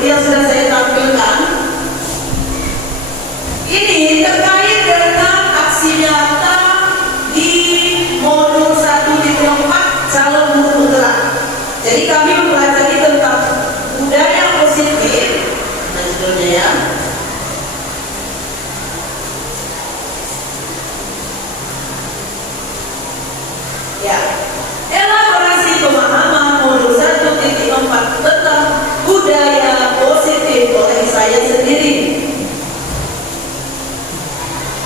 seperti yang sudah saya tampilkan. Ini terkait dengan aksi nyata di modul 1.4 calon guru penggerak. Jadi kami mempelajari tentang budaya positif, nah judulnya ya. Ya, elaborasi pemahaman modul 1.4 tentang budaya positif oleh saya sendiri.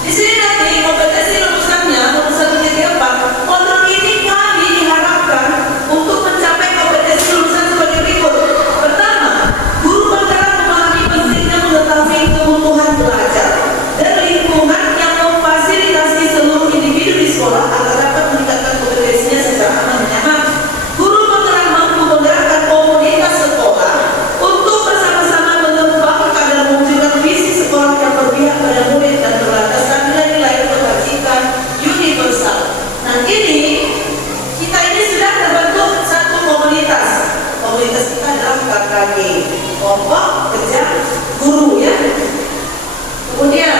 Di sini nanti kompetensi lulusannya modul 1.4. Modul ini kami diharapkan untuk mencapai kompetensi lulusan sebagai berikut. Pertama, guru penggerak memahami pentingnya mengetahui kebutuhan belajar dan lingkungan yang memfasilitasi seluruh individu di sekolah agar dapat meningkatkan kompetensinya secara aman dan nyaman. Guru penggerak mampu menggerakkan komunitas sekolah untuk bersama-sama mengembangkan dan mewujudkan visi sekolah yang berpihak pada murid dan berlandaskan nilai-nilai kebajikan universal. Nah ini, kita ini sudah terbentuk satu komunitas. Komunitas kita adalah KKG, kelompok kerja guru ya. Kemudian,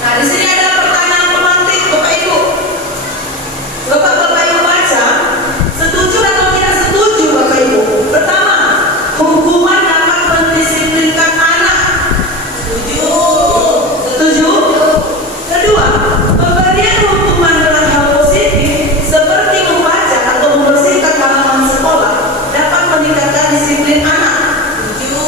nah di sini ada pertanyaan pemantik Bapak Ibu. Bapak Ibu baca, setuju atau tidak setuju Bapak Ibu? Pertama, hukuman dapat mendisiplinkan anak. Setuju. Setuju? Kedua, pemberian hukuman dengan hal positif seperti membaca atau membersihkan halaman sekolah dapat meningkatkan disiplin anak. Setuju.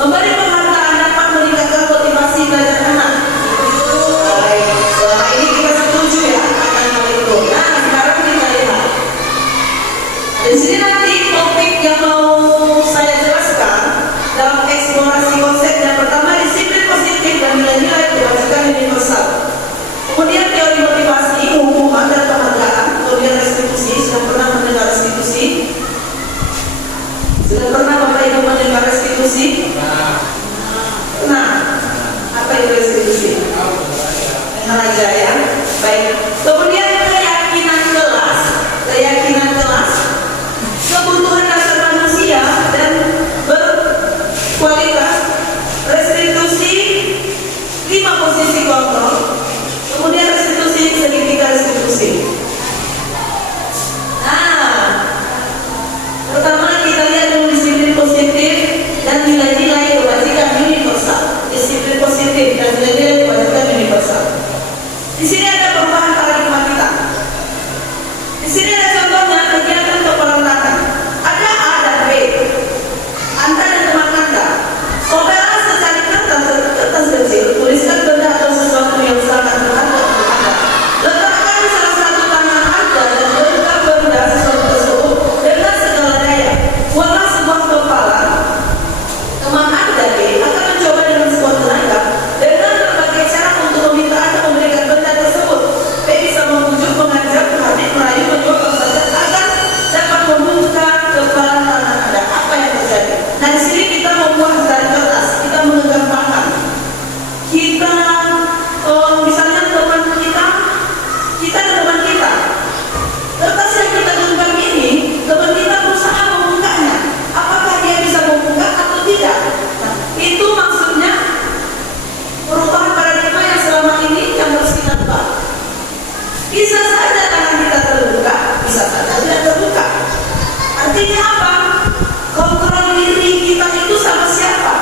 Memberi penghargaan dapat meningkatkan motivasi belajar anak. Setuju. Baik, selama ini kita setuju ya akan hal itu. Nah, sekarang kita lihat. Di sini nanti topik yang mau saya jelaskan dalam eksplorasi konsep yang pertama disiplin positif dan nilai-nilai kebajikan universal. Kemudian teori motivasi, hukuman dan penghargaan, kemudian restitusi. Sudah pernah mendengar restitusi? Sudah pernah Bapak Ibu mendengar restitusi? Nah, apa itu restitusi? Dengar aja ya. Baik. Kemudian keyakinan kelas, kebutuhan dasar manusia dan berkualitas, restitusi 5 posisi kontrol, kemudian restitusi segitiga restitusi. Nah, pertama kita lihat dulu disiplin positif dan nilai-nilai kebajikan universal. Disiplin positif dan nilai-nilai kebajikan universal. Di sini ada perubahan paradigma kita. Di sini ada contohnya kegiatan keperantakan. Ada A dan B. Anda dan teman Anda, saudara secari kertas kecil, tuliskan benda atau sesuatu yang sangat berharga untuk Anda. Letakkan di salah satu tangan Anda dan genggam benda sesuatu tersebut dengan segala daya. Buatlah sebuah kepala. Teman Anda B akan mencoba dengan sebuah tenaga dengan berbagai cara untuk meminta Anda memberikan benda tersebut. B bisa membujuk, mengajak, menghadik, merayu, menyuap, agar dapat membuka kepala tangan Anda. Apa yang terjadi? Nah di sini kita membuat dari kertas, kita menggenggam tangan. Kita, misalnya teman kita dan teman kita. Kertas yang kita genggam ini, teman kita berusaha membukanya. Apakah dia bisa membuka atau tidak? Nah, itu maksudnya perubahan paradigma yang selama ini yang harus kita ubah. Bisa saja tangan kita terbuka, bisa saja tidak terbuka. Artinya apa? Kontrol diri kita itu sama siapa?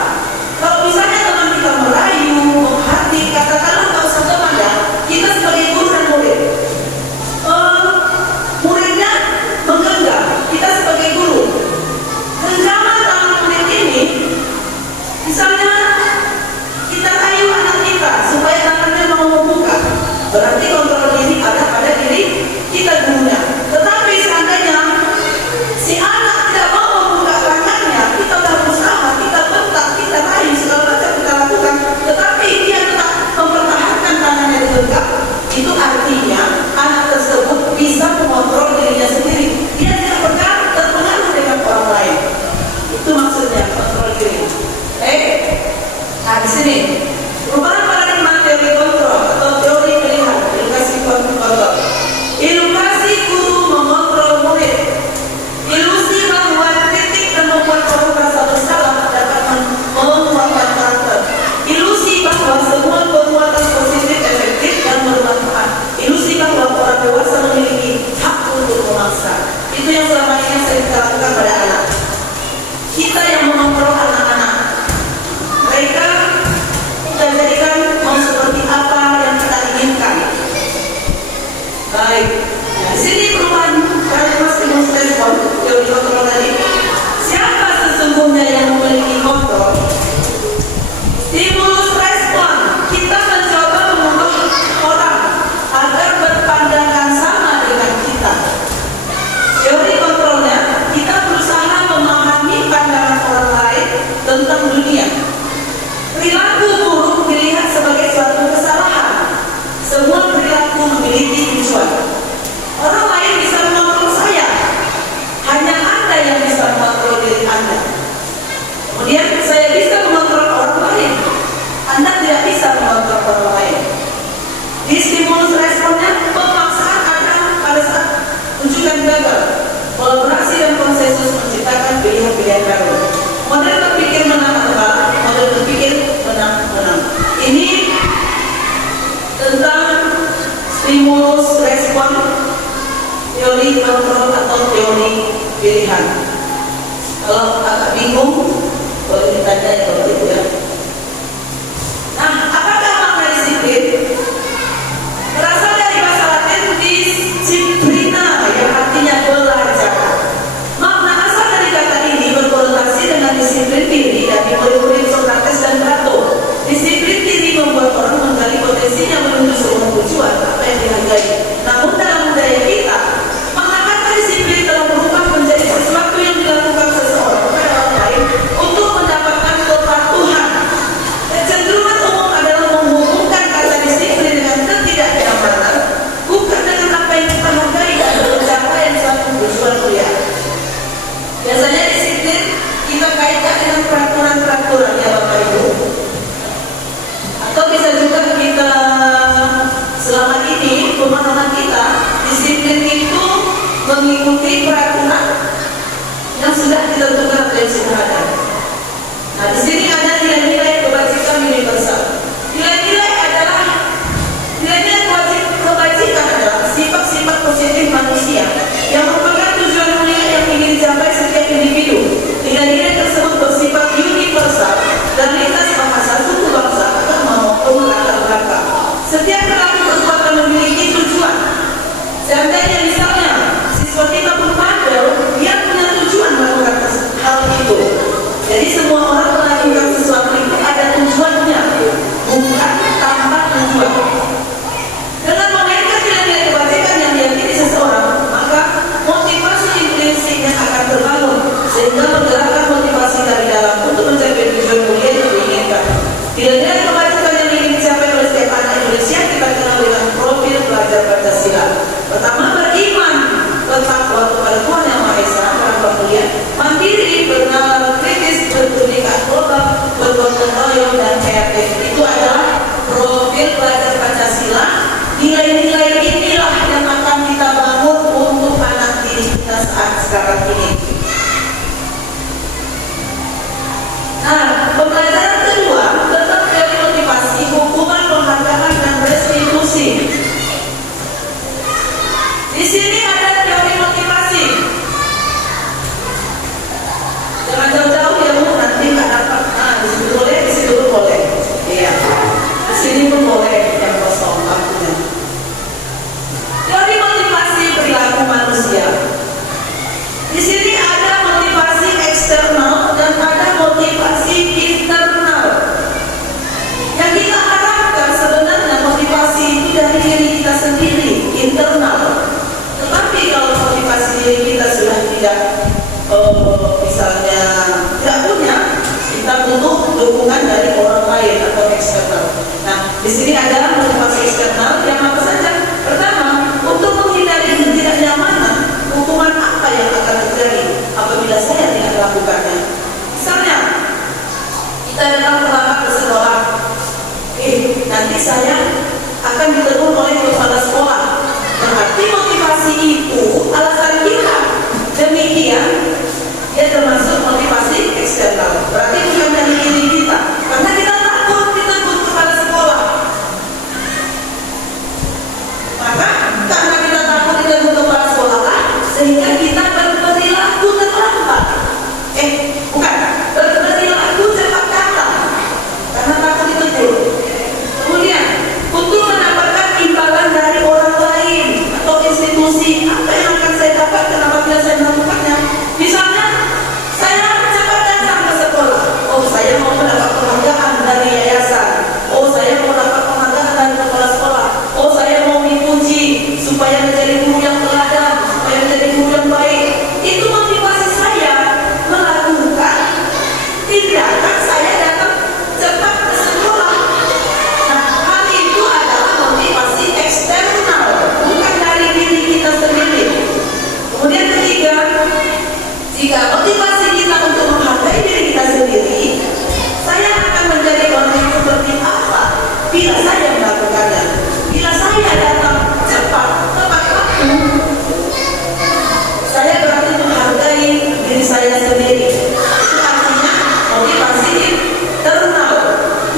Kalau misalnya teman kita merayu, menghadik, katakanlah nggak usah teman ya, kita sebagai guru dan murid. Muridnya menggenggam, kita sebagai guru. Genggaman tangan murid ini, misalnya kita rayu anak kita supaya tangannya mau membuka. Berarti kontrol diri ada pada diri kita gurunya. Tetapi seandainya si anak tidak mau membuka tangannya, kita sudah berusaha, kita bentak, kita rayu, segala macam kita lakukan, tetapi dia tetap mempertahankan tangannya digenggam. Itu artinya anak tersebut bisa mengontrol dirinya sendiri. Dia tidak terpengaruh dengan orang lain. Itu maksudnya kontrol diri. Nah di sini perubahan paradigma teori kontrol atau teori pilihan, edukasi kontrol. Edukasi guru mengontrol murid. Ilusi bahwa kritik dan membuat orang merasa bersalah Model berpikir menang atau kalah, model berpikir menang. Ini tentang stimulus respon, teori kontrol atau teori pilihan. Kalau agak bingung, boleh ditanya ya kalau itu ya. Nah, apakah makna disiplin? Berasal dari bahasa Latin disciplina yang artinya belajar. Makna asal dari kata ini berkonotasi dengan disiplin diri dari murid-murid Sokrates dan Plato. Disiplin diri membuat orang menggali potensinya menuju sebuah tujuan apa yang dihargai. Namun dalam budaya kita, makna kata disiplin telah berubah menjadi sesuatu yang dilakukan seseorang kepada orang lain untuk mendapatkan kepatuhan. Kecenderungan umum adalah menghubungkan kata disiplin dengan ketidaknyamanan, bukan dengan apa yang kita hargai dan pencapaian suatu tujuan mulia. Biasanya disiplin kita kaitkan dengan peraturan-peraturan ya Bapak Ibu. Atau bisa juga kita selama ini pemahaman kita disiplin itu mengikuti peraturan yang sudah ditentukan atau yang sudah ada. Nah di sini ada nilai-nilai kebajikan universal. Nilai-nilai kebajikan adalah sifat-sifat positif manusia yang merupakan tujuan mulia yang ingin dicapai setiap individu. Nilai-nilai tersebut bersifat universal dan lintas bahasa, suku bangsa, agama maupun latar belakang. Setiap pelaku perbuatan memiliki tujuan. Seandainya misalnya siswa kita pun bandel, dia punya tujuan melakukan hal itu. Jadi semua orang melakukan sesuatu itu ada tujuannya, bukan tanpa tujuan. Dengan memainkan nilai-nilai kebajikan yang diyakini seseorang, maka motivasi implisitnya akan terbangun sehingga menggerakkan motivasi dari dalam untuk mencapai tujuan mulia yang diinginkan. Nilai-nilai kebajikan yang ingin dicapai oleh setiap anak Indonesia kita kenal dengan profil pelajar Pancasila. Pertama, beriman, bertakwa kepada Tuhan Yang Maha Esa, kemudian mandiri, bernalar kritis, berpendidikan global, bergotong royong dan kreatif. Itu adalah profil pelajar Pancasila. Nilai-nilai inilah yang akan kita bangun untuk anak didik kita saat sekarang ini. Nah, pembelajaran kedua tentang teori motivasi, hukuman, penghargaan, dan restitusi. Di sini ada teori motivasi. Jangan jauh-jauh ya Bu, nanti nggak dapat. Nah, di situ boleh, di situ pun boleh. Iya. Di sini pun boleh yang kosong waktunya. Teori motivasi perilaku manusia. Di sini ada motivasi eksternal dan ada motivasi internal. Yang kita harapkan sebenarnya motivasi itu dari diri kita sendiri, internal. Tetapi kalau motivasi diri kita sudah tidak, misalnya tidak punya, kita butuh dukungan dari orang lain atau eksternal. Nah, di sini ada motivasi eksternal yang apa saja? Pertama, untuk menghindari ketidaknyamanan, hukuman apa yang akan terjadi apabila saya tidak melakukannya? Misalnya, kita datang terlambat ke sekolah, nanti saya akan ditegur oleh kepala sekolah. Berarti motivasi itu alasan kita. Demikian, dia termasuk motivasi eksternal. Berarti bukan dari diri kita, karena kita takut ditegur kepala sekolah. Maka karena kita takut ditegur kepala sekolah lah, sehingga kita berperilaku terlambat. Bukan, berperilaku cepat datang karena takut ditegur. Kemudian, untuk mendapatkan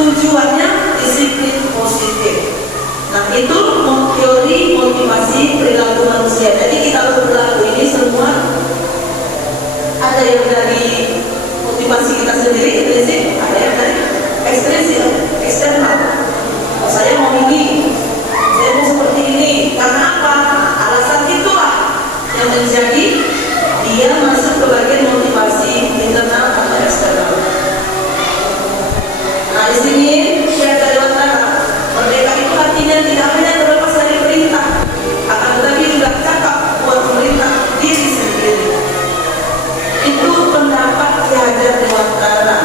tujuannya disiplin positif. Nah, itu teori motivasi perilaku manusia. Jadi kita berlaku ini semua ada yang dari motivasi kita sendiri, prinsip, ada yang dari ekstrinsi, eksternal. Oh, saya mau ini, saya mau seperti ini. Karena apa? Alasan itulah yang menjadi dia masuk ke bagian motivasi internal atau eksternal. Nah, di sini saya dari Watara, merdeka itu artinya tidak hanya terlepas dari perintah, akan tetapi juga cakap buat pemerintah diri sendiri. Itu pendapat Ki Hajar Dewantara.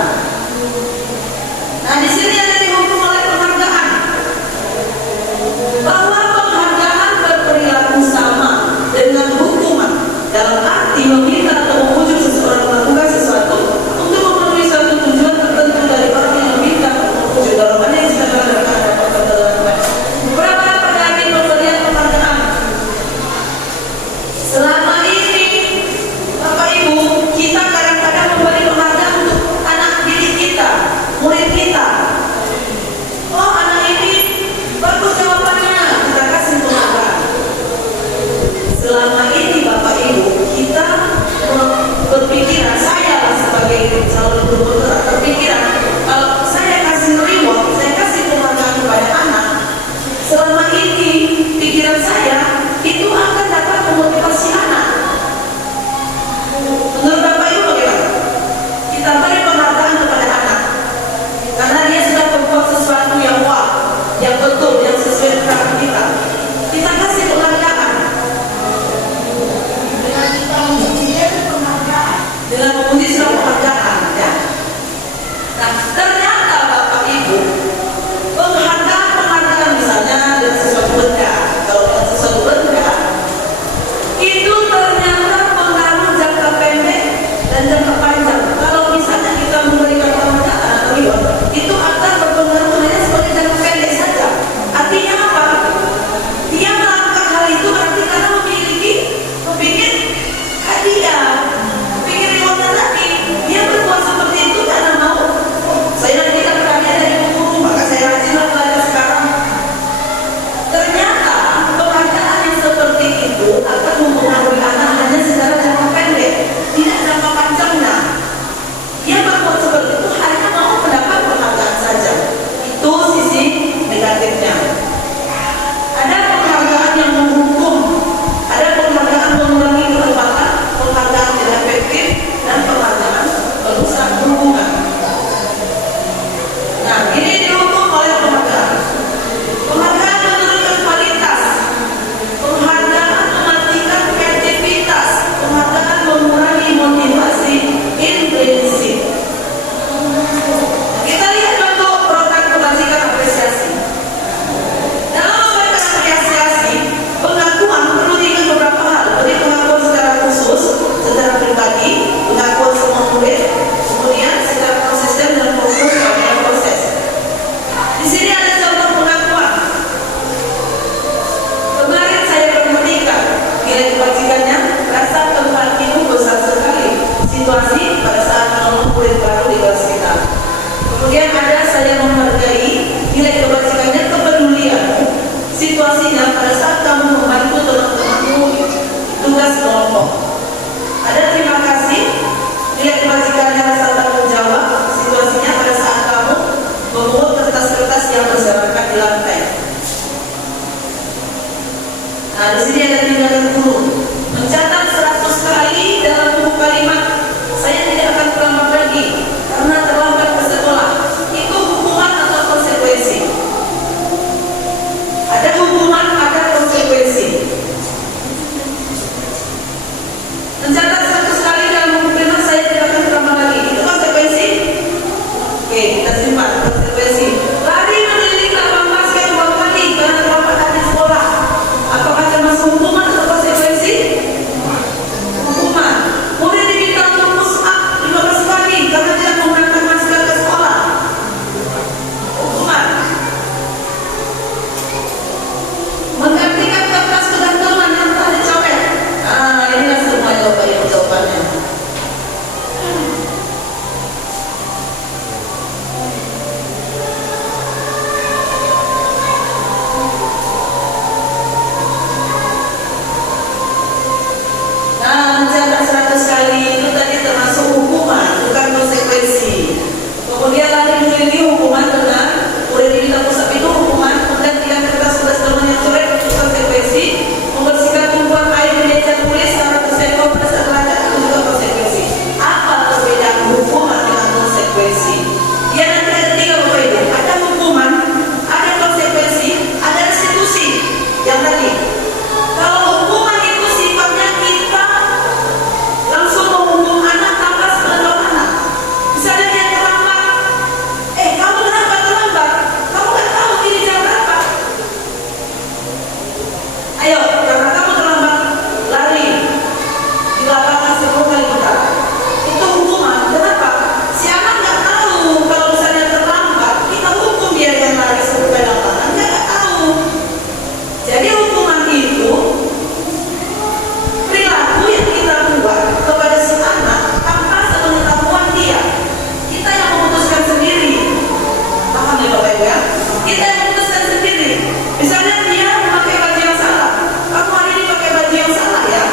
kita yang memutuskan sendiri. Misalnya dia memakai baju yang salah, kamu hari ini pakai baju yang salah ya.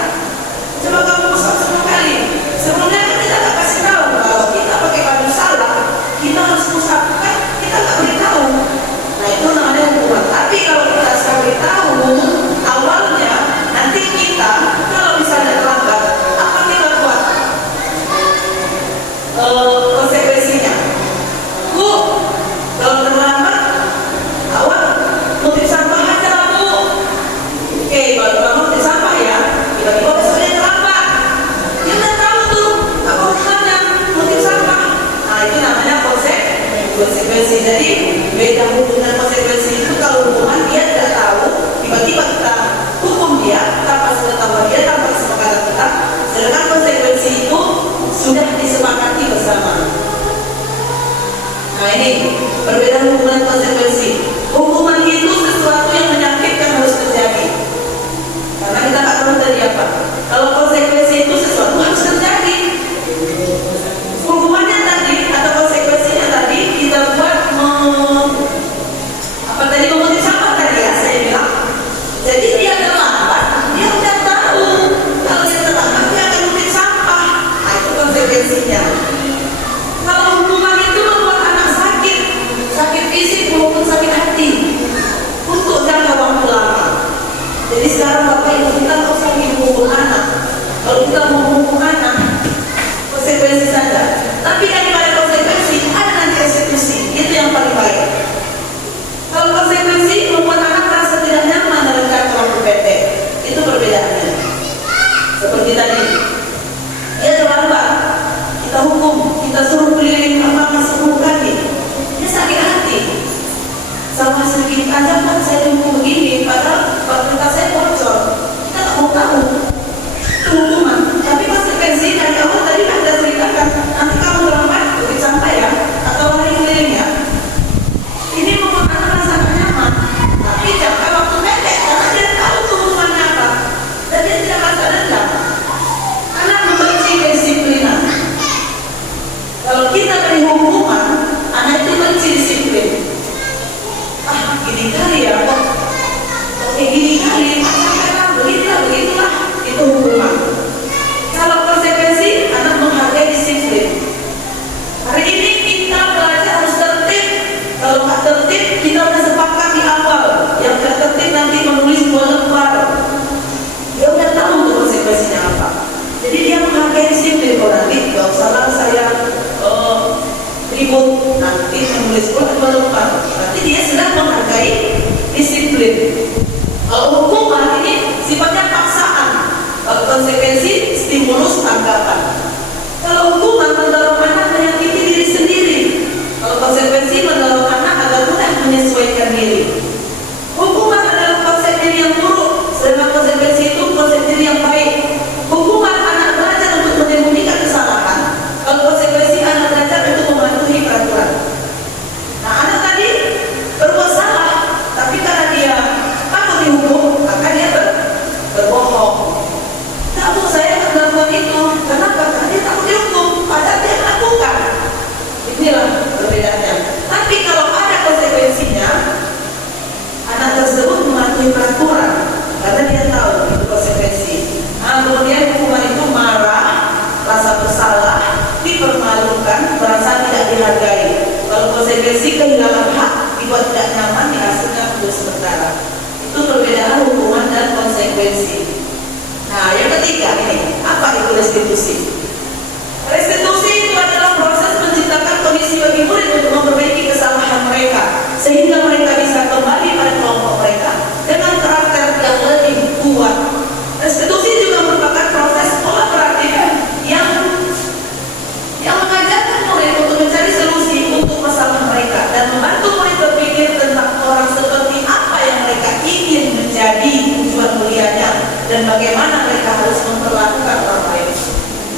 Coba kamu usap 10 kali. Sebelumnya kan kita nggak kasih tahu kalau kita pakai baju salah, kita harus usap. Kan kita nggak beritahu. Nah itu namanya hukuman. Tapi kalau kita sudah beritahu awalnya, nanti kita kalau misalnya terlambat, apa kita buat? Konsekuensinya. Bu, kalau terlambat, awak nutip sampah aja lah bu. Oke, kalau kamu nutip sampah ya, tiba-tiba besoknya terlambat. Dia udah tahu tuh, apa hukumannya nutip sampah. Nah itu namanya konsekuensi. Jadi beda hukum dan konsekuensi itu. Kalau hukuman dia tidak tahu, tiba-tiba kita hukum dia tanpa sepengetahuan dia, tanpa kesepakatan kita. Sedangkan konsekuensi itu sudah disepakati bersama. Nah ini perbedaan hukuman dan konsekuensi. Hukuman itu sesuatu yang menyakitkan harus terjadi, karena kita tak tahu tadi apa. Kalau konsekuensi itu sesuatu harus terjadi. Hukumannya tadi atau konsekuensinya tadi kita buat memetik sampah tadi ya saya bilang. Jadi dia terlambat, dia udah tahu kalau dia terlambat dia akan memetik sampah. Nah itu konsekuensinya. Kalau hukuman itu membuat anak sakit fisik maupun sakit hati untuk jangka waktu lama. Jadi sekarang Bapak Ibu kita nggak usah menghukum anak. Kalau kita mau menghukum anak, konsekuensi saja. Tapi daripada konsekuensi ada nanti eksekusi. Itu yang paling baik. Kalau konsekuensi membuat anak merasa tidak nyaman dalam kantor PT, itu perbedaannya. Seperti tadi, dia terlambat, kita hukum, kita suruh keliling apa 10 kali, dia sakit hati. Sama sedikit aja kan saya hukum begini, padahal berita saya bocor, kita tak mau tahu. Itu hukuman. Tapi konsekuensi dari awal tadi Anda ceritakan, nanti kamu terlambat, bukit sampai ya, atau lari keliling ya. Ini membuat anak merasa tak nyaman, tapi jangka waktu pendek karena dia tahu tuh hukumannya apa, dan dia tidak merasa dendam. Anak membenci kedisiplinan. Kalau kita beri hukuman, anak itu benci disiplin. Ah, gini kali ya, kok kayak gini kali, sekarang begitulah, itu hukuman. Kalau konsekuensi, anak menghargai disiplin. Hari ini kita belajar harus tertib. Kalau tak tertib, kita sudah sepakat di awal. Yang tak tertib nanti menulis 2 lembar. Dia udah tahu tuh konsekuensinya apa. Jadi dia menghargai disiplin. Kalau nanti gak usahlah saya ribut, nanti menulis 2 lembar. Nanti dia sedang menghargai disiplin. Kalau hukuman ini sifatnya paksaan. Kalau konsekuensi stimulus tanggapan. Kalau hukuman mendorong anak menyakiti diri sendiri. Kalau konsekuensi mendorong anak agar mudah menyesuaikan diri. Hukuman adalah konsep diri yang buruk, sedangkan konsekuensi itu konsep diri yang baik. Hukuman anak belajar untuk menyembunyikan kesalahan. Kalau konsekuensi anak belajar untuk mematuhi peraturan. Nah anak tadi berbuat salah, tapi karena dia takut dihukum, maka dia berbohong. Kamu saya akan melakukan itu. Kenapa? Karena dia takut dihukum, padahal dia melakukan. Inilah perbedaannya. Tapi kalau ada konsekuensinya, anak tersebut mematuhi peraturan karena dia tahu itu konsekuensi. Nah, kemudian hukuman itu marah, rasa bersalah, dipermalukan, merasa tidak dihargai. Kalau konsekuensi kehilangan hak, dibuat tidak nyaman, dihasilkan untuk sementara. Itu perbedaan hukuman dan konsekuensi. Nah, yang ketiga ini, apa itu restitusi? Restitusi itu adalah proses menciptakan kondisi bagi murid untuk memperbaiki kesalahan mereka, sehingga mereka bisa kembali pada kelompok mereka dengan karakter yang lebih kuat. Restitusi juga merupakan proses kolaboratif yang mengajarkan murid untuk mencari solusi untuk masalah mereka dan membantu murid berpikir tentang orang seperti apa yang mereka ingin menjadi tujuan mulianya dan bagaimana mereka harus memperlakukan orang lain.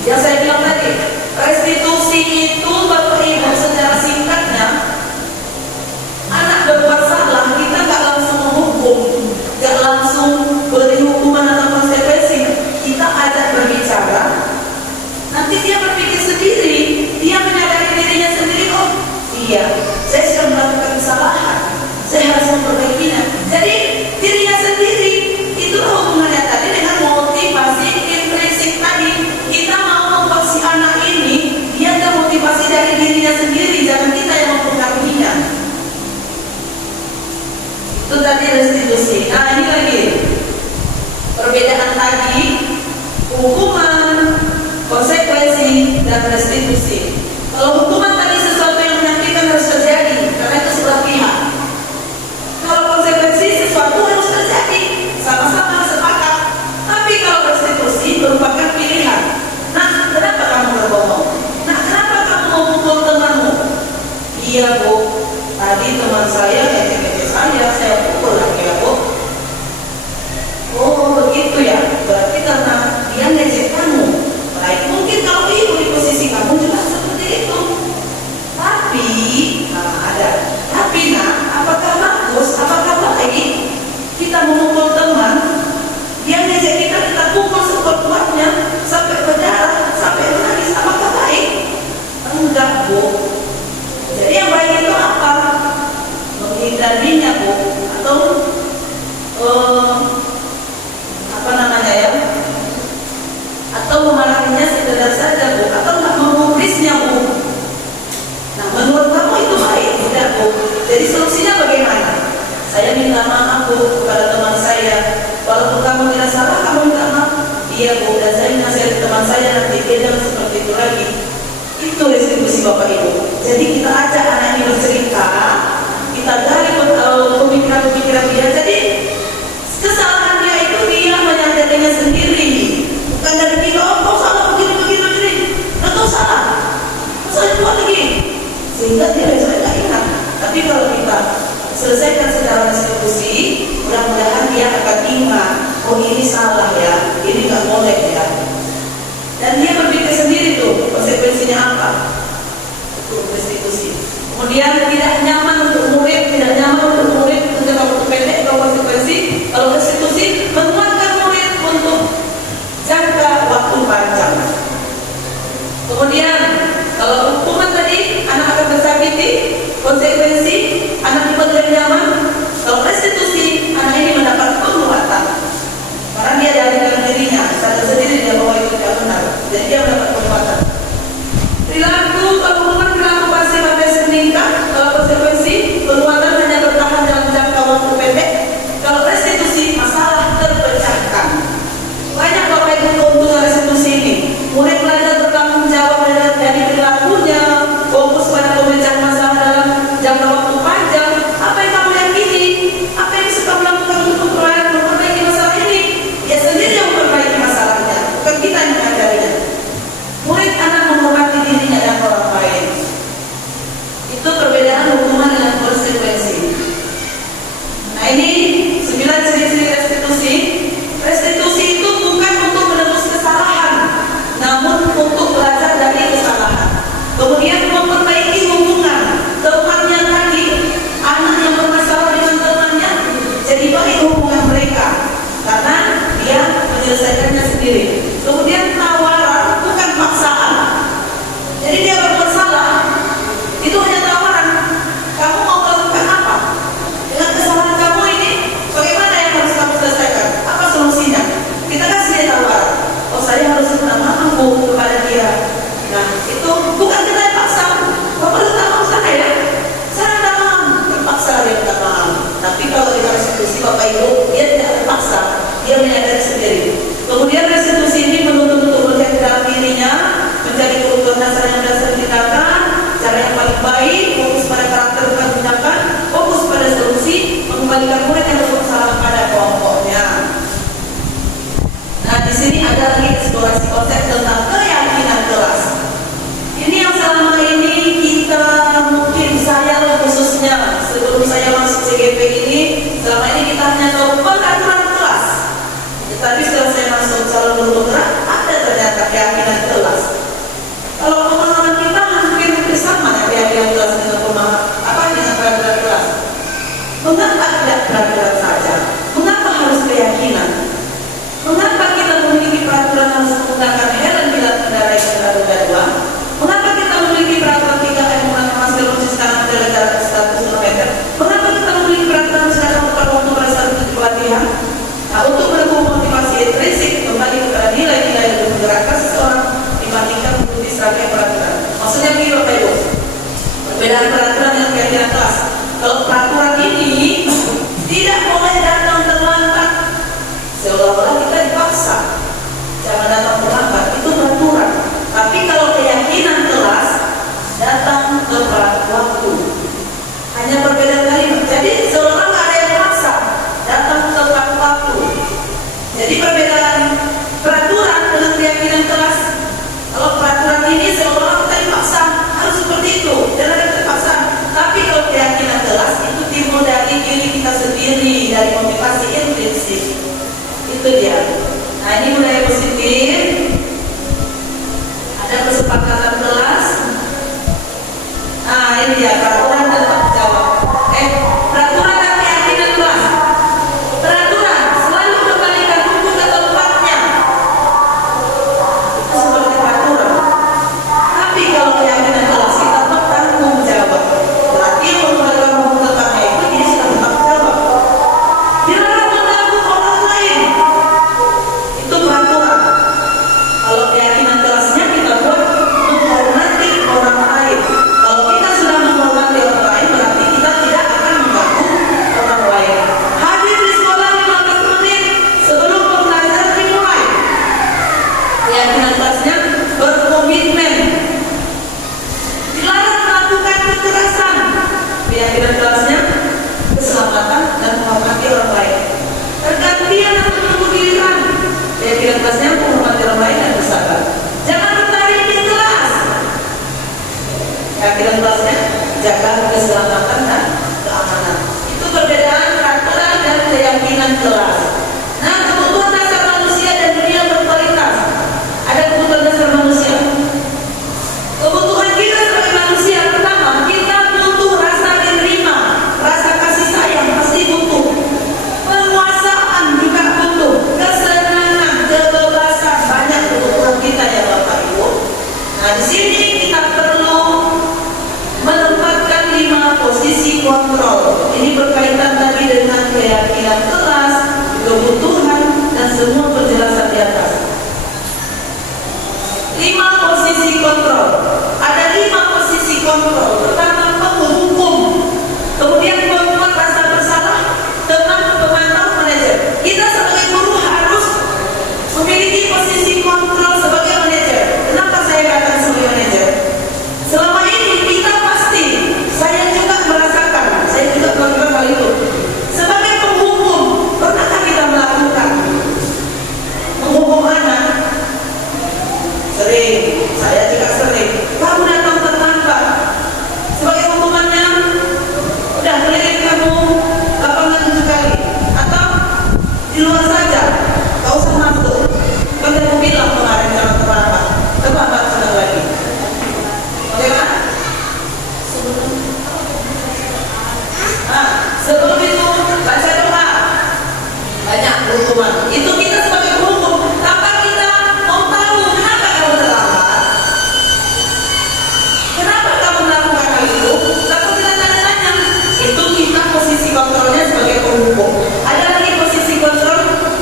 Yang saya bilang tadi, restitusi itu Bapak Ibu secara singkatnya, anak berbuat salah, kita gak langsung menghukum, gak langsung beri hukuman atau konsekuensi, kita ajak berbicara. Nanti dia berpikir sendiri, dia menyadari dirinya sendiri, oh iya, saya sudah melakukan kesalahan, saya hukuman, konsekuensi, dan restitusi. Kalau hukuman tadi sesuatu yang menyakitkan harus terjadi, karena itu sebelah pihak. Kalau konsekuensi sesuatu harus terjadi, sama-sama sepakat. Tapi kalau restitusi merupakan pilihan. Nah, kenapa kamu berbohong? Nah, kenapa kamu mau pukul temanmu? Iya bu, tadi teman saya ngecek saya pukul lagi ya bu. Oh begitu ya, berarti karena dia ngecek kamu. Baik, mungkin kalau ibu di posisi kamu juga seperti itu. Tapi, tapi apakah bagus, apakah baik kita memukul teman? Dia ngejek kita pukul sekuat-kuatnya sampai berdarah, sampai menangis, apakah baik? Enggak bu. Jadi yang baik itu apa? Menghindarinya bu, atau apa namanya ya? Atau memarahinya sekedar saja bu, atau nggak mengubrisnya bu. Nah, menurut kamu itu baik tidak bu? Jadi solusinya bagaimana? Saya minta maaf bu kepada teman saya. Walaupun kamu tidak salah, kamu minta maaf. Iya bu, dan saya menasihati teman saya nanti dia jangan seperti itu lagi. Itu restitusi bapak ibu. Jadi kita ajak anak ini bercerita, kita gali pemikiran-pemikiran dia. Jadi kesalahan dia itu dia menyadarinya sendiri, bukan dari kita. Oh kau salah begini. Kau salah. Saya buat lagi. Sehingga dia besok tidak ingat. Tapi kalau kita selesaikan secara restitusi, mudah-mudahan dia akan ingat, oh ini salah ya, ini nggak boleh ya. Dan dia berpikir sendiri tuh konsekuensinya apa untuk restitusi. Kemudian tidak nyaman untuk murid, kerja waktu pendek. Kalau konsekuensi, kalau restitusi menguatkan murid untuk jangka waktu panjang. Kemudian kalau hukuman tadi anak akan tersakiti, konsekuensi anak dibuat tidak nyaman. Kalau restitusi anak ini mendapat penguatan karena dia dari dirinya sadar sendiri dia bahwa itu tidak benar, jadi dia mendapat penguatan. Perilaku kalau hukuman perilaku pasif agresif meningkat, kalau konsekuensi penguatan hanya bertahan dalam jangka waktu pendek. Kalau restitusi masalah terpecahkan. Banyak bapak ibu keuntungan restitusi ini. Murid belajar bertanggung jawab dari perilakunya, fokus pada pemecahan masalah dalam jangka waktu panjang. Apa yang kamu yakini? Apa yang suka melakukan untuk memperbaiki masalah ini? Dia sendiri yang memperbaiki masalahnya, bukan kita yang mengajarinya. Murid anak menghormati dirinya dan orang lain. Itu perbedaan hukuman dengan konsekuensi. Nah ini 9 ciri-ciri restitusi. Restitusi itu bukan untuk menebus kesalahan, namun untuk belajar dari kesalahan. Kemudian memperbaiki hubungan temannya tadi, anak yang bermasalah dengan temannya, jadi baik hubungan mereka karena dia menyelesaikannya sendiri. Kemudian tawaran bukan paksaan. Jadi dia berbuat salah, itu hanya tawaran. Kamu mau melakukan apa dengan kesalahan kamu ini? Bagaimana yang harus kamu selesaikan? Apa solusinya? Kita kasih dia tawaran. Oh saya harus minta maaf bu kepada dia. Nah itu bukan kita yang paksa. Bapak minta maaf sana ya. Saya minta maaf. Terpaksa dia minta maaf. Tapi kalau kita restitusi bapak ibu, dia tidak terpaksa. Dia menyadari sendiri. Kemudian restitusi ini menuntut untuk melihat dalam dirinya, mencari kebutuhan dasar yang dasar tindakan, cara yang paling baik, fokus pada karakter bukan tindakan, fokus pada solusi, mengembalikan murid yang bersalah pada kelompoknya. Nah di sini ada lagi eksplorasi konsep tentang keyakinan kelas. Ini yang selama ini kita mungkin saya khususnya sebelum saya masuk CGP ini, selama ini kita hanya tahu peraturan kelas. Tetapi setelah saya masuk calon guru penggerak, ada ternyata keyakinan kelas. Kalau pemahaman kita hampir sama ya keyakinan kelas dengan pemahaman apa dengan peraturan kelas. Mengapa tidak peraturan saja? Mengapa harus keyakinan? Mengapa kita memiliki peraturan harus menggunakan helm bila mengendarai kendaraan roda 2? Mengapa kita memiliki peraturan 3M menggunakan masker mencuci tangan jaga jarak 100 km? Mengapa kita memiliki peraturan harus datang tepat waktu pada saat mengikuti pelatihan? Nah, untuk mendukung motivasi intrinsik kembali kepada nilai-nilai yang menggerakkan seseorang dibandingkan mengikuti serangkaian peraturan. Maksudnya begini Bapak Ibu, perbedaan peraturan dengan keyakinan kelas. Kalau peraturan ini tidak boleh datang terlambat, seolah-olah kita dipaksa. Jangan datang Nah ini dia peraturan dan tanggung jawab. Peraturan dan keyakinan kelas. Peraturan selalu kembalikan buku ke tempatnya. Itu seperti peraturan. Tapi kalau keyakinan kelas kita bertanggung jawab. Berarti mengembalikan buku ke tempatnya itu dia sudah bertanggung jawab. Dilarang mengganggu orang lain. Itu peraturan. Kalau keyakinan kelasnya kita buat menghormati orang lain. Kalau kita sudah menghormati orang lain, berarti kita tidak akan mengganggu orang lain. Hadir di sekolah 15 menit sebelum pembelajaran dimulai. Keyakinan kelasnya berkomitmen. Dilarang melakukan kekerasan. Keyakinan kelasnya keselamatan dan menghormati orang lain. Pergantian atau menunggu giliran. Keyakinan kelasnya menghormati orang lain dan bersabar. Jangan berlari di kelas. Keyakinan kelasnya jaga keselamatan dan keamanan. Itu perbedaan peraturan dan keyakinan kelas. Nah, kebutuhan dasar manusia dan dunia berkualitas. Ada kebutuhan dasar manusia. Kebutuhan kita sebagai manusia, pertama, kita butuh rasa diterima, rasa kasih sayang pasti butuh. Penguasaan juga butuh, kesenangan, kebebasan, banyak kebutuhan kita ya Bapak Ibu. Nah, di sini kita perlu menempatkan 5 posisi kontrol. Ini berkaitan tadi dengan keyakinan kelas, kebutuhan, dan semua penjelasan di atas. 5 posisi kontrol. Ada 5 posisi kontrol. Pertama, penghukum. Kemudian pembuat rasa bersalah, teman, pemantau, manajer. Kita sebagai guru harus memiliki posisi kontrol sebagai manajer. Kenapa saya katakan sebagai manajer? Selama ini kita pasti, saya juga merasakan, saya juga melakukan hal itu. Sebagai penghukum, pernahkah kita melakukan menghukum anak? Sering, saya juga sering. Kamu datang terlambat. Sebagai hukumannya, udah keliling kamu lapangan 7 kali. Atau di luar saja, gak usah masuk. Kan aku bilang kemarin jangan terlambat. Terlambat sekali lagi. Bagaimana? Sebelum itu baca doa. Banyak hukuman. Itu kita sebagai penghukum. Tanpa kita mau tahu kenapa kamu terlambat. Kenapa kamu melakukan hal itu? Lalu kita tanya-tanya. Itu kita posisi kontrolnya sebagai penghukum. Ada lagi posisi kontrol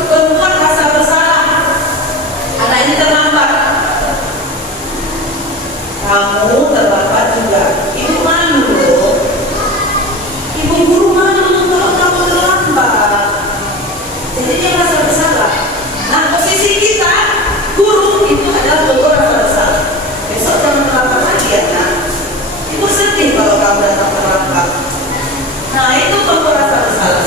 pembuat rasa bersalah. Anak ini terlambat. Kamu terlambat juga. Ibu malu loh. Ibu guru malu kalau kamu terlambat. Jadi dia merasa bersalah. Nah, posisi kita guru itu adalah pembuat rasa bersalah. Besok jangan terlambat lagi ya nak. Ibu sedih kalau kamu datang terlambat. Nah, itu pembuat rasa bersalah.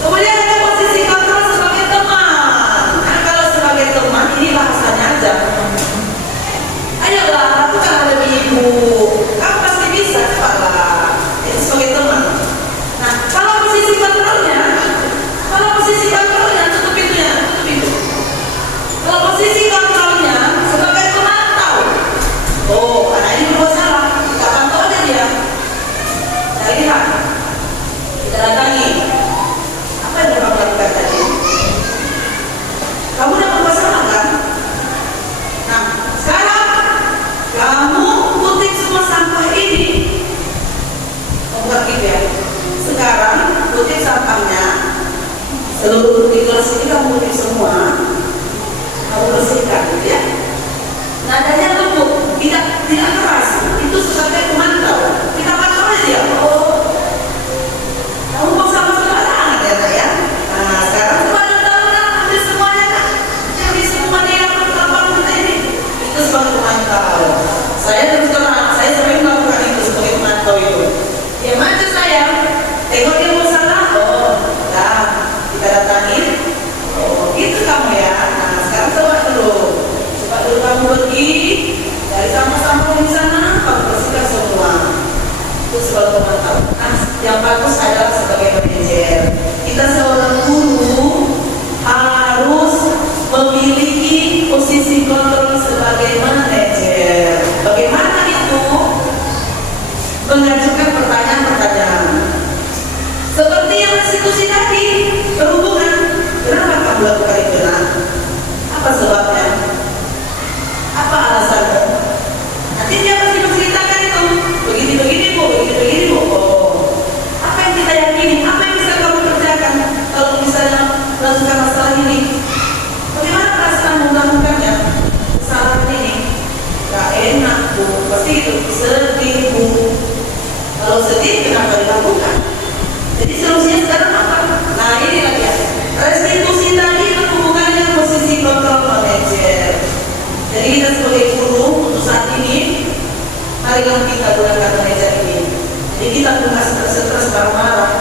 Kemudian ada posisi kontrol sebagai teman. Nah, kalau sebagai teman ini bahasanya aja. Ayolah, lakukan oleh ibu. Kamu pasti bisa, cepatlah. Itu sebagai teman. Nah, kalau posisi kontrolnya tutup pintunya, tutup pintu. Kalau posisi kontrolnya sebagai pemantau. Oh, anak ini berbuat salah. Kita pantau aja dia. Kita lihat. Kita datangi. Apa yang kamu lakukan tadi? Kamu udah berbuat salah kan? Nah, sekarang kamu kutip semua sampah ini. Kamu ngerti ya? Sekarang kutip sampahnya. Seluruh di kelas ini kamu kutip semua. Kamu bersihkan ya. Nadanya lembut, tidak keras. Itu sebagai pemantau. Kita pantau aja. Oh, kamu mau sama sembarangan ya nak ya. Nah, sekarang coba tahu nak ambil semuanya kan. Yang di semua dia lapangan kita ini. Itu sebagai pemantau. Saya terus terang, saya sering melakukan itu sebagai pemantau itu. Diam aja saya. Tengok dia mau salah. Oh, nah, kita datangin. Oh, gitu kamu ya. Nah, sekarang coba dulu kamu pergi dari sampah-sampah di sana, kamu bersihkan semua. Itu sebagai pemantau. Nah, yang bagus adalah sebagai manajer. Kita seorang guru harus memiliki posisi kontrol sebagai manajer. Bagaimana itu? mengajukan pertanyaan-pertanyaan. Seperti yang institusi tadi, perhubungan, kenapa kamu lakukan itu? Apa sebabnya? Apa alasannya? Nanti dia pasti menceritakan itu. Begini-begini bu, begini-begini bu. Oh, apa yang kita yakini? Apa yang bisa kamu kerjakan kalau misalnya melakukan masalah ini? Bagaimana perasaan melakukannya? Kesalahan ini gak enak bu, pasti itu sedih bu. Kalau sedih kenapa dilakukan? Jadi solusinya sekarang apa? Nah ini lagi ya. Restitusi tadi itu hubungannya posisi kontrol manajer. Jadi kita sebagai guru untuk saat ini, marilah kita gunakan manajer ini. Jadi kita bukan stres marah-marah.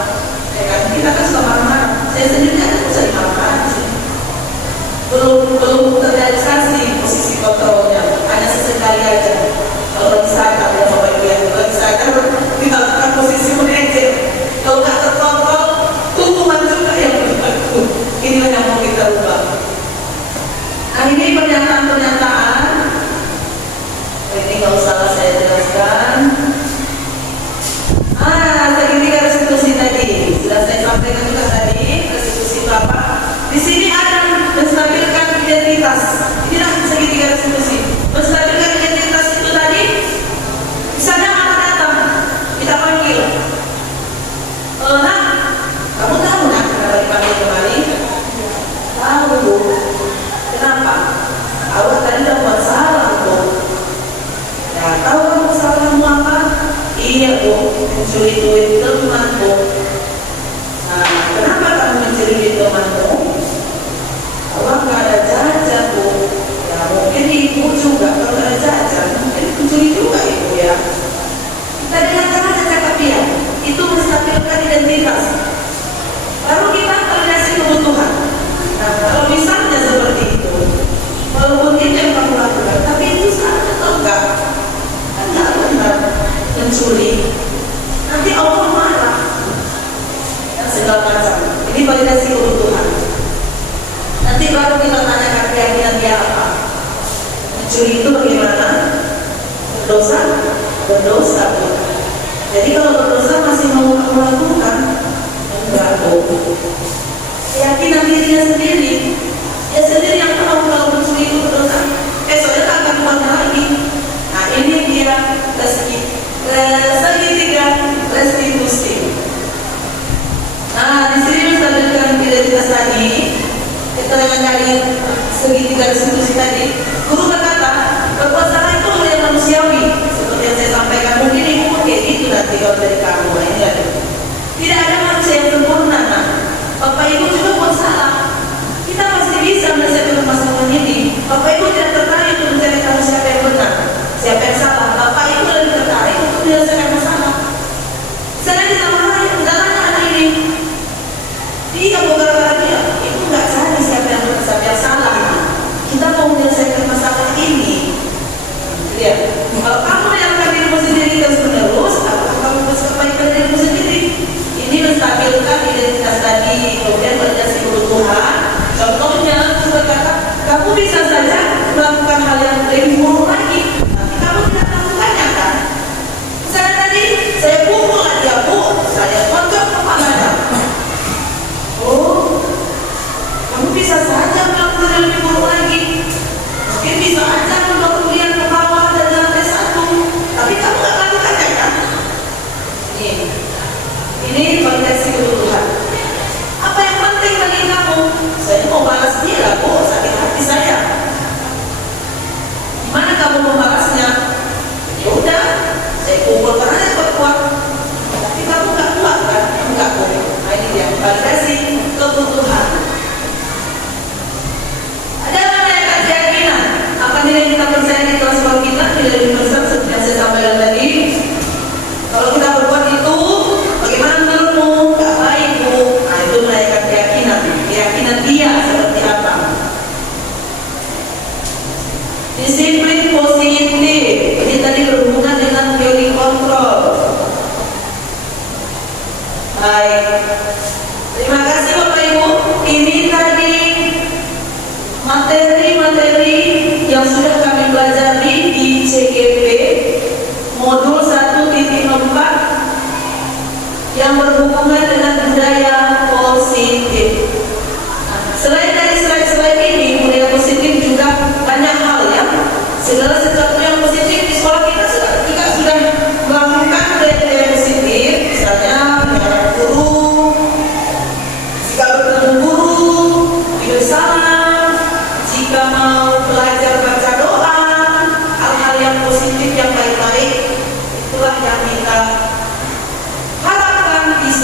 Ya kan? Kita kan suka marah-marah. Saya sendiri kan bisa dimarah-marah sih. Belum terrealisasi posisi kontrolnya, hanya sesekali aja. Kalau lagi sadar ya bapak ibu, lagi sadar dilakukan posisi manajer. Kalau nggak terkontrol, hukuman juga yang berlaku. Inilah yang mau kita ubah. Nah ini pernyataan-pernyataan. Ini nggak usah saya jelaskan. Segitiga restitusi tadi sudah saya sampaikan juga tadi. Restitusi itu apa? Di sini ada menstabilkan identitas. Inilah segitiga restitusi. Menstabilkan identitas itu tadi. Misalnya anak datang, kita panggil. Nak, kamu tahu nak kenapa dipanggil kembali? Tahu bu. Kenapa? Awak tadi udah buat salah bu. Ya tahu kamu kesalahanmu apa? Iya bu, mencuri duit teman bu. Nah, kenapa kamu mencuri duit temanmu? Awak nggak ada jajan bu. Ya mungkin ibu juga kalau nggak ada jajan, mungkin mencuri juga ibu ya. Kita dengarkan aja cakap dia. Itu menstabilkan identitas. Baru kita koordinasi kebutuhan. Nah, kalau misalnya seperti itu, walaupun itu yang kamu lakukan, tapi itu salah atau enggak? Kan nggak benar mencuri. Nanti Allah marah. Dan segala macam. Ini koordinasi kebutuhan. Nanti baru kita tanyakan keyakinan dia apa. Mencuri itu bagaimana? Berdosa? Berdosa. Jadi kalau berdosa masih mau kamu lakukan, enggak bohong. Keyakinan dirinya sendiri, dia sendiri yang tahu kalau mencuri itu berdosa. Soalnya akan kemana lagi. Nah ini dia segitiga restitusi. Nah di sini menstabilkan identitas tadi. Keterangan dari segitiga restitusi tadi, guru berkata berbuat salah itu hal yang manusiawi. Seperti yang saya sampaikan, mungkin ibu kayak gitu nanti kalau dari kamu ini ada. Tidak ada manusia yang sempurna. Nah, bapak ibu juga buat salah. Kita pasti bisa menyelesaikan masalah ini. Bapak ibu tidak tertarik untuk mencari tahu siapa yang benar, siapa yang salah. Bapak ibu lebih tertarik untuk menyelesaikan masalah. Saya kita marahin, enggak tanya anak ini. Dia bukan gara dia. Itu enggak cari siapa yang benar, siapa yang salah. Kita mau menyelesaikan masalah ini. Lihat, kalau kamu yang dirimu sendiri terus-menerus, apakah kamu bisa kebaikan dirimu sendiri? Ini menstabilkan identitas tadi, kemudian koordinasi kebutuhan. Contohnya, berkata, kamu bisa saja melakukan hal yang lebih buruk lagi, tapi kamu tidak melakukannya kan? Misalnya tadi, saya pukul dia bu, saya kocok kepalanya. Oh,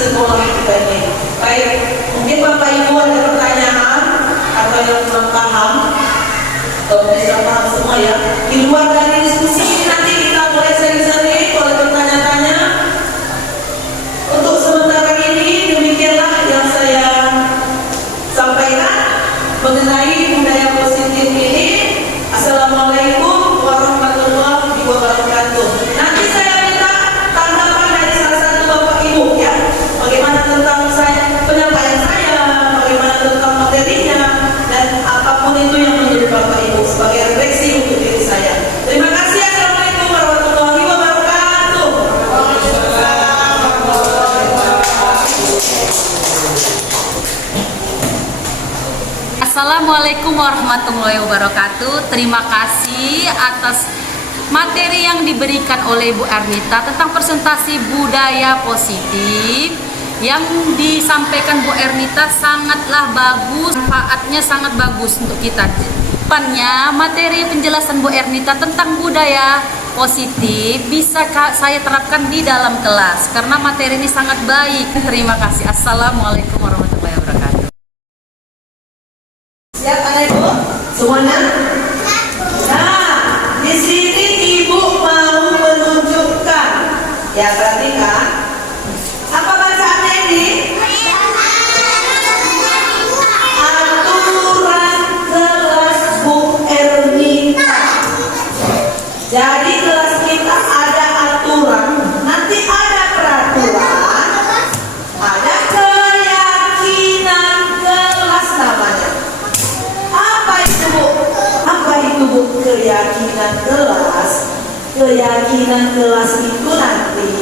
sekolah kita ini. Baik, mungkin Bapak Ibu ada pertanyaan atau yang kurang paham, bisa paham semua ya. Di luar dari diskusi ini nanti kita boleh sering-sering boleh bertanya-tanya. Untuk sementara ini demikianlah yang saya sampaikan mengenai budaya positif ini. Assalamualaikum warahmatullahi wabarakatuh. Nanti saya minta tanggapan dari salah satu Bapak Ibu ya. Bagaimana tentang penyampaian saya, bagaimana tentang materinya, dan apapun itu yang menjadi Bapak Ibu sebagai refleksi untuk diri saya. Terima kasih. Assalamualaikum warahmatullahi wabarakatuh. Assalamualaikum warahmatullahi wabarakatuh. Terima kasih atas materi yang diberikan oleh Bu Ernita tentang presentasi budaya positif yang disampaikan Bu Ernita sangatlah bagus, manfaatnya sangat bagus untuk kita. Depannya materi penjelasan Bu Ernita tentang budaya positif bisa saya terapkan di dalam kelas karena materi ini sangat baik. Terima kasih. Assalamualaikum warahmatullahi wabarakatuh. Siap Anak Ibu? Semuanya? Nah, di sini Ibu mau menunjukkan. Ya, perhatikan. Apa bacaannya ini? Aturan kelas Bu Ernita. Jadi kelas kita ada aturan, nanti ada peraturan, ada keyakinan kelas namanya. Apa itu Bu? Apa itu Bu keyakinan kelas? Keyakinan kelas itu nanti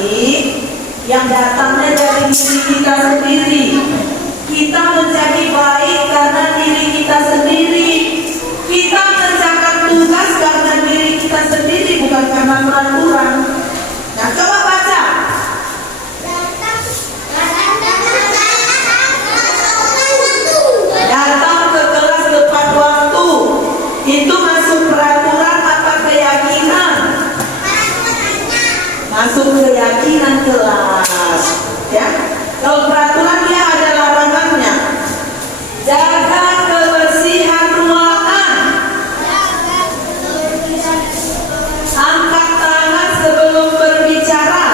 yang datangnya dari diri kita sendiri. Kita menjadi baik karena diri kita sendiri. Kita mengerjakan tugas karena diri kita sendiri, bukan karena peraturan. Nah, coba baca. Datang ke kelas tepat waktu. Itu masuk peraturan apa keyakinan? Masuk keyakinan kelas. Ya. Kalau peraturan dia ada larangannya. Jaga kebersihan ruangan. Angkat tangan sebelum berbicara.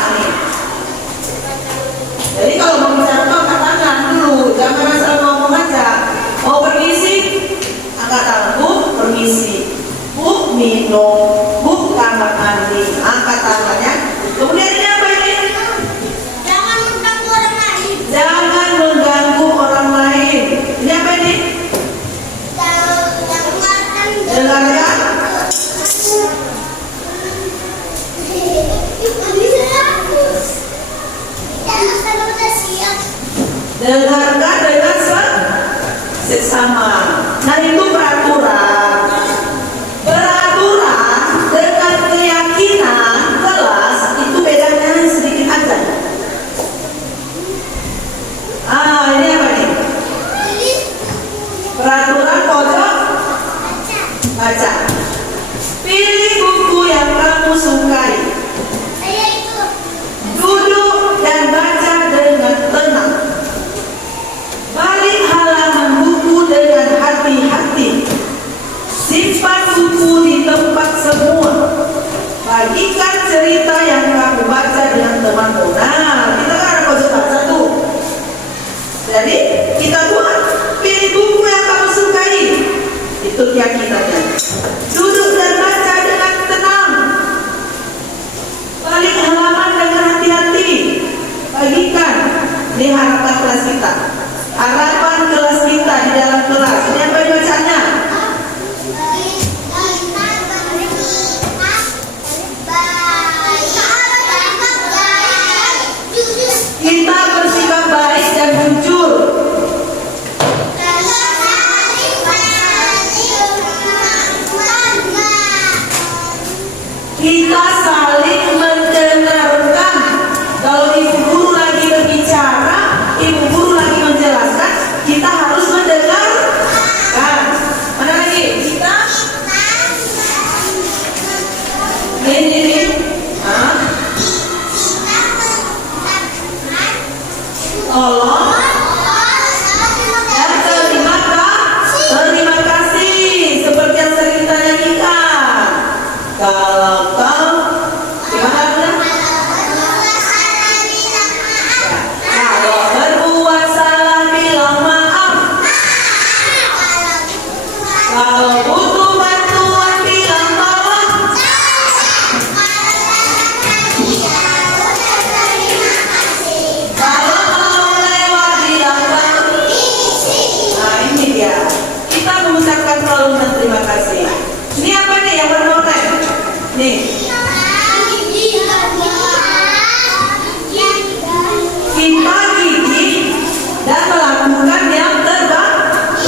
Jadi kalau mau bicara tuh angkat tangan dulu, jangan asal ngomong aja. Mau permisi, angkat tangan. Bu, permisi. Bu, minum. Bu, kamar mandi. Angkat tangannya. Kemudian ini apa ini? Jangan mengganggu orang lain. Jangan mengganggu orang lain. Ini apa ini? Dengarkan. Dengarkan dengan seksama. Nah, itu peraturan. Peraturan dengan keyakinan kelas itu bedanya sedikit aja. Ini apa nih? Peraturan pojok baca. Pilih buku yang kamu sukai. Duduk dan baca dengan tenang. Balik halaman buku dengan hati-hati. tolong dan terima kasih seperti yang sering kita nyanyikan. Kalau kau gimana Bunda? Kalau berbuat salah bilang maaf. Kalau butuh bantuan bilang tolong. Kalau mau lewat bilang permisi. Nah ini dia. Kita mengucapkan selalu dan terima kasih. Ini apa nih yang warna oranye? Nih. Kita gigih dan melakukan yang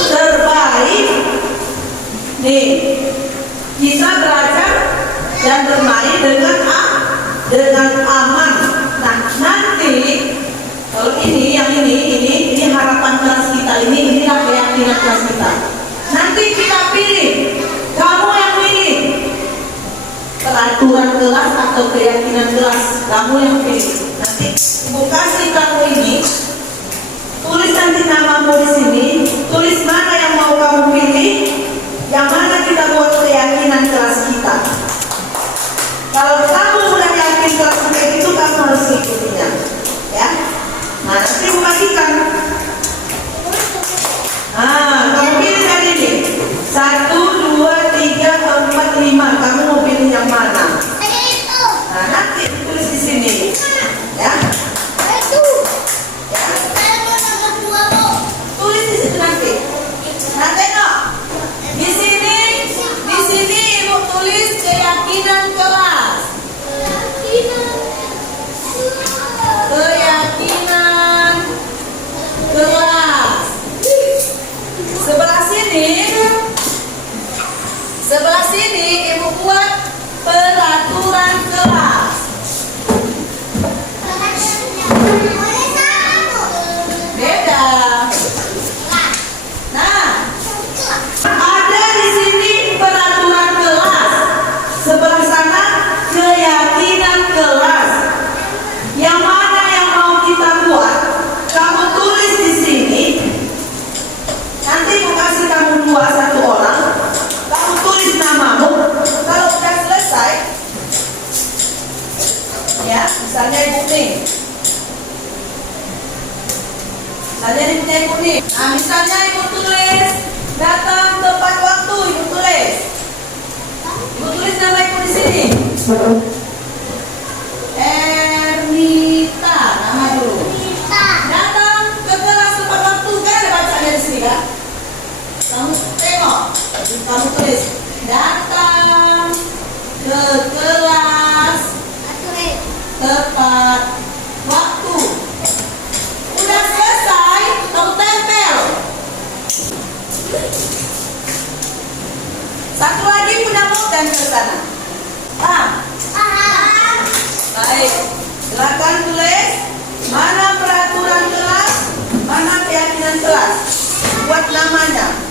terbaik. Nih, kita belajar dan bermain dengan aman. Nah, nanti kalau ini harapan kelas kita, inilah keyakinan kelas kita. Nanti kita pilih, kamu yang pilih peraturan kelas atau keyakinan kelas, kamu yang pilih. Nanti ibu kasih kamu ini, tulis nanti namamu di sini, tulis mana yang mau kamu pilih, yang mana kita buat keyakinan kelas kita. Kalau kamu udah yakin kelas kayak gitu, kamu harus ikutinya, ya. Nah, nanti ibu bagikan. Nah, kamu pilih dari ini. 1, 2, 3, 4, 5. Kamu mau pilih yang mana? Nah, nanti tulis di sini, ya. Tulis di situ nanti. Nah, tengok. Di sini ibu tulis keyakinan kelas. Keyakinan kelas. Sebelah sini ibu buat peraturan kelas. Beda. Nah, ada di sini peraturan kelas. Sebelah sana keyakinan kelas. Yang mana yang mau kita buat? Kamu tulis di sini. Nanti aku kasih kamu 1 orang. Kamu tulis namamu. Kalau udah selesai, ya, misalnya ibu nih. Nah, misalnya ibu tulis datang tepat waktu, ibu tulis. Ibu tulis nama ibu di sini. Ernita, nama dulu. Datang ke kelas tepat waktu, kan ada bacanya di sini kan? Kamu tengok, kamu tulis datang ke kelas tepat waktu. Udah selesai, kamu tempel. Satu lagi punya mau tempel sana. Paham? Baik, silakan tulis mana peraturan kelas, mana keyakinan kelas. Buat namanya.